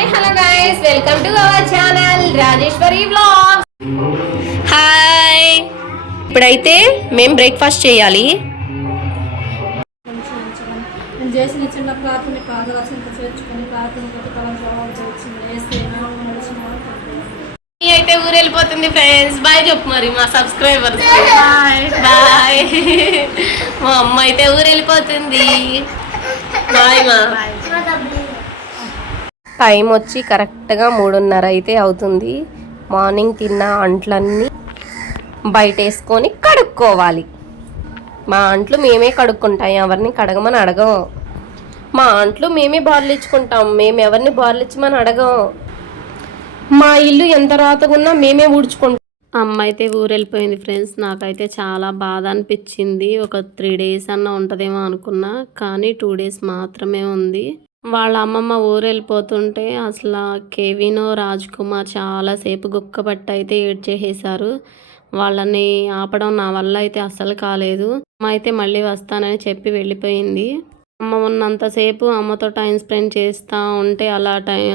Hi hello guys welcome to our channel Rajeshwari vlogs hi ఇప్పుడైతే మేము breakfast చేయాలి. నేను చేసిన చిన్న ప్రార్థన పాదవాసన చేర్చుకొని వేస్తే అయితే ఊరు వెళ్ళిపోతుంది ఫ్రెండ్స్ బాయ్ చెప్పు మరి మా సబ్స్క్రైబర్స్ బాయ్ బాయ్ మా అమ్మ అయితే ఊరు వెళ్ళిపోతుంది బాయ్ మా టైం వచ్చి కరెక్ట్గా మూడున్నర అయితే అవుతుంది. మార్నింగ్ తిన్న అంట్లన్నీ బయట వేసుకొని కడుక్కోవాలి. మా అంట్లు మేమే కడుక్కుంటాం ఎవరిని కడగమని అడగం. మా అంట్లు మేమే బార్లిచ్చుకుంటాం మేము ఎవరిని బార్లిచ్చమని అడగం. మా ఇల్లు ఎంత రాతగున్నా మేమే ఊడ్చుకుంటాం. అమ్మ అయితే ఊరు వెళ్ళిపోయింది ఫ్రెండ్స్ నాకైతే చాలా బాధ అనిపించింది. ఒక త్రీ డేస్ అన్న ఉంటుందేమో అనుకున్నా కానీ టూ డేస్ మాత్రమే ఉంది. వాళ్ళ అమ్మమ్మ ఊరు వెళ్ళిపోతుంటే అసలు కేవినో రాజ్ కుమార్ చాలాసేపు గుక్కబట్టి అయితే ఏడ్చేసేసారు వాళ్ళని ఆపడం నా వల్ల అయితే అస్సలు కాలేదు. అమ్మ అయితే మళ్ళీ వస్తానని చెప్పి వెళ్ళిపోయింది. అమ్మ ఉన్నంతసేపు అమ్మతో టైం స్పెండ్ చేస్తూ ఉంటే అలా టైం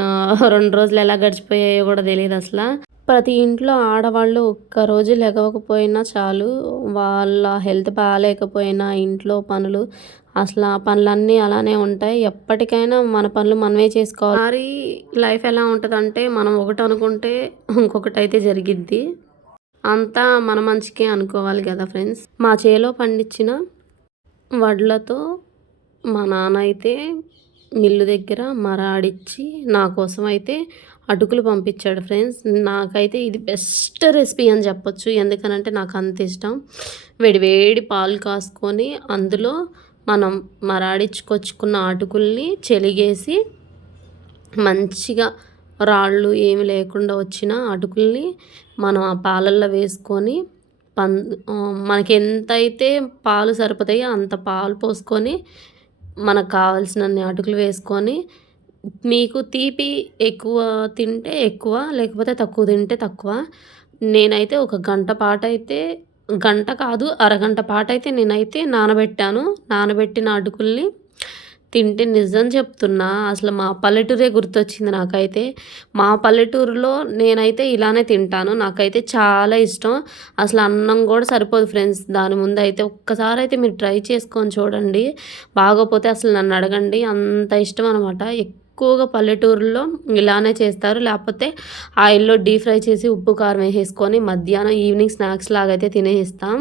రెండు రోజులు ఎలా గడిచిపోయాయో కూడా తెలియదు అసలు. ప్రతి ఇంట్లో ఆడవాళ్ళు ఒక్క రోజు లెగవకపోయినా చాలు. వాళ్ళ హెల్త్ బాగాలేకపోయినా ఇంట్లో పనులు అసలు ఆ పనులన్నీ అలానే ఉంటాయి. ఎప్పటికైనా మన పనులు మనమే చేసుకోవాలి. మరి లైఫ్ ఎలా ఉంటుందంటే మనం ఒకటి అనుకుంటే ఇంకొకటి అయితే జరిగిద్ది. అంతా మన మంచికే అనుకోవాలి కదా ఫ్రెండ్స్. మా చేలో పండించిన వడ్లతో మా నాన్న అయితే మిల్లు దగ్గర మరాడిచ్చి నా కోసం అయితే అటుకులు పంపించాడు ఫ్రెండ్స్. నాకైతే ఇది బెస్ట్ రెసిపీ అని చెప్పొచ్చు. ఎందుకనంటే నాకు అంత ఇష్టం. వేడివేడి పాలు కాసుకొని అందులో మనం మరాడించుకొచ్చుకున్న అటుకుల్ని చెలిగేసి మంచిగా రాళ్ళు ఏమి లేకుండా వచ్చిన అటుకుల్ని మనం ఆ పాలల్లో వేసుకొని పం మనకి ఎంతైతే పాలు సరిపోతాయో అంత పాలు పోసుకొని మనకు కావాల్సినన్ని అటుకులు వేసుకొని మీకు తీపి ఎక్కువ తింటే ఎక్కువ లేకపోతే తక్కువ తింటే తక్కువ. నేనైతే ఒక గంట పాటు అయితే గంట కాదు అరగంట పాటు అయితే నేనైతే నానబెట్టాను. నానబెట్టిన అటుకుల్ని తింటే నిజం చెప్తున్నా. అసలు మా పల్లెటూరే గుర్తొచ్చింది నాకైతే. మా పల్లెటూరులో నేనైతే ఇలానే తింటాను. నాకైతే చాలా ఇష్టం. అసలు అన్నం కూడా సరిపోదు ఫ్రెండ్స్. దాని ముందు అయితే ఒక్కసారి అయితే మీరు ట్రై చేసుకొని చూడండి. బాగోపోతే అసలు నన్ను అడగండి. అంత ఇష్టం అనమాట ఎక్కువగా పల్లెటూరులో ఇలానే చేస్తారు. లేకపోతే ఆయిల్లో డీప్ ఫ్రై చేసి ఉప్పు కారం వేసేసుకొని మధ్యాహ్నం ఈవినింగ్ స్నాక్స్ లాగైతే తినేస్తాం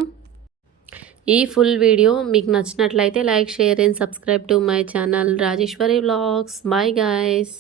ఈ ఫుల్ వీడియో మీకు నచ్చినట్లయితే like share and subscribe to my channel Rajeshwari vlogs. Bye guys.